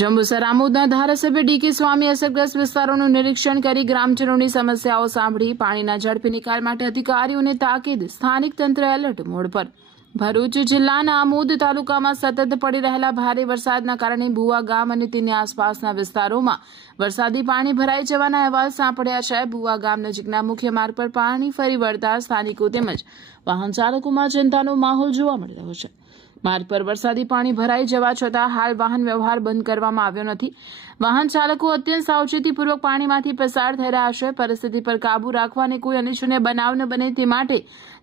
જંબુસર આમોદના ધારાસભ્ય ડીકે સ્વામી અસરગ્રસ્ત વિસ્તારોનું નિરીક્ષણ કરી ગ્રામજનોની સમસ્યાઓ સાંભળી પાણીના ઝડપી નિકાલ માટે અધિકારીઓને તાકીદ, સ્થાનિક તંત્ર એલર્ટ મોડ પર। ભરૂચ જિલ્લાના આમોદ તાલુકામાં સતત પડી રહેલા ભારે વરસાદના કારણે ભુવા ગામ અને તેની આસપાસના વિસ્તારોમાં વરસાદી પાણી ભરાઈ જવાના અહેવાલ સાંપડ્યા છે। ભુવા ગામ નજીકના મુખ્ય માર્ગ પર પાણી ફરી વળતા સ્થાનિકો તેમજ વાહન ચાલકોમાં ચિંતાનો માહોલ જોવા મળી રહ્યો છે। માર્ગ પર વરસાદી પાણી ભરાઈ જવા છતાં હાલ વાહન વ્યવહાર બંધ કરવામાં આવ્યો નથી। વાહન ચાલકો અત્યંત સાવચેતીપૂર્વક પાણીમાંથી પસાર થઈ રહ્યા છે। પરિસ્થિતિ પર કાબૂ રાખવા અને કોઈ અનિચ્છનીય બનાવ ન બને તે માટે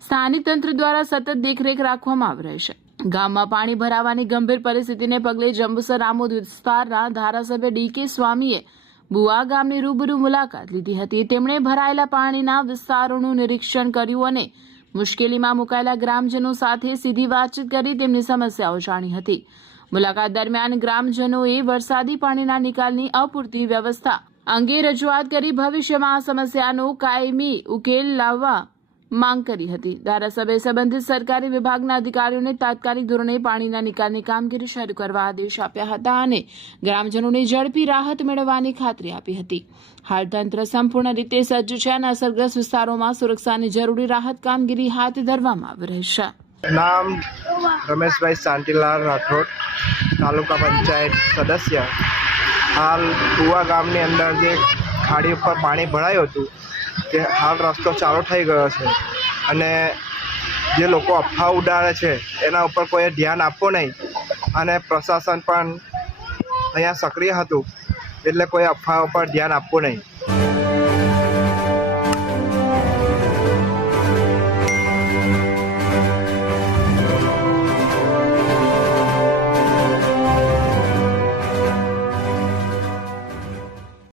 સ્થાનિક તંત્ર દ્વારા સતત દેખરેખ રાખવામાં આવી રહી છે। ગામમાં પાણી ભરાવાની ગંભીર પરિસ્થિતિને પગલે જંબુસર આમોદ વિસ્તારના ધારાસભ્ય ડીકે સ્વામીએ ભુવા ગામની રૂબરૂ મુલાકાત લીધી હતી। તેમણે ભરાયેલા પાણીના વિસ્તારોનું નિરીક્ષણ કર્યું અને મુશ્કેલીમાં મુકાયેલા ગ્રામજનો સાથે સીધી વાતચીત કરી તેમની સમસ્યાઓ જાણી હતી। મુલાકાત દરમિયાન ગ્રામજનોએ વરસાદી પાણીના નિકાલની અપૂરતી વ્યવસ્થા અંગે રજૂઆત કરી ભવિષ્યમાં આ સમસ્યાનો કાયમી ઉકેલ લાવવા માંગ કરી હતી। ધારાસભ્યએ સંબંધિત સરકારી વિભાગના અધિકારીઓને તાત્કાલિક ધોરણે પાણીના નિકાલની કામગીરી શરૂ કરવા આદેશ આપ્યા હતા અને ગ્રામજનોને ઝડપી રાહત મેળવવાની ખાતરી આપી હતી। હાલ તંત્ર સંપૂર્ણ રીતે સજ્જ છે અને અસરગ્રસ્ત વિસ્તારોમાં સુરક્ષાની જરૂરી રાહત કામગીરી હાથ ધરવામાં આવી રહી છે। नाम रमेशभाई शांतिलाल राठौड़, तालुका पंचायत सदस्य। हाल भुवा गामनी अंदर जे खाड़ी पर पाणी भरायुं हतुं ते हाल रस्तो चालू थई गयो छे अने जे लोको अफवा उडाड़े छे एना उपर कोई ध्यान आपवुं नहीं अने प्रशासन पण अहींया सक्रिय हतुं एटले कोई अफवा पर ध्यान आपवुं नहीं।